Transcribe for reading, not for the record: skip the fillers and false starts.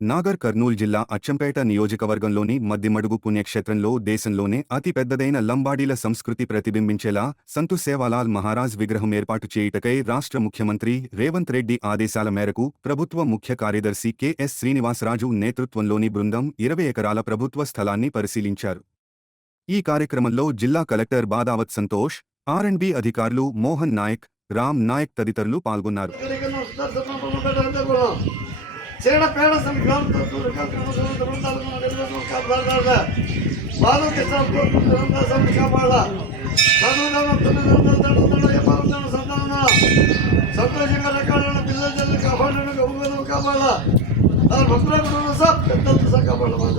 నాగర్ కర్నూల్ జిల్లా అచ్చంపేట నియోజకవర్గంలోని మద్దిమడుగు పుణ్యక్షేత్రంలో దేశంలోనే అతి పెద్దదైన లంబాడీల సంస్కృతి ప్రతిబింబించేలా సంతు సేవాలాల్ మహారాజ్ విగ్రహం ఏర్పాటు చేయుటకై రాష్ట్ర ముఖ్యమంత్రి రేవంత్ రెడ్డి ఆదేశాల మేరకు ప్రభుత్వ ముఖ్య కార్యదర్శి కెఎస్ శ్రీనివాసరాజు నేతృత్వంలోని బృందం 20 ఎకరాల ప్రభుత్వ స్థలాన్ని పరిశీలించారు. ఈ కార్యక్రమంలో జిల్లా కలెక్టర్ బాదావత్ సంతోష్, ఆర్&బి అధికారులు మోహన్ నాయక్, రామ్ నాయక్ తదితరులు పాల్గొన్నారు. పేడ సంతోషంగా రకాలైన పిల్లలు కాపాడను కాపాడాల భక్తులకు కాపాడాలి.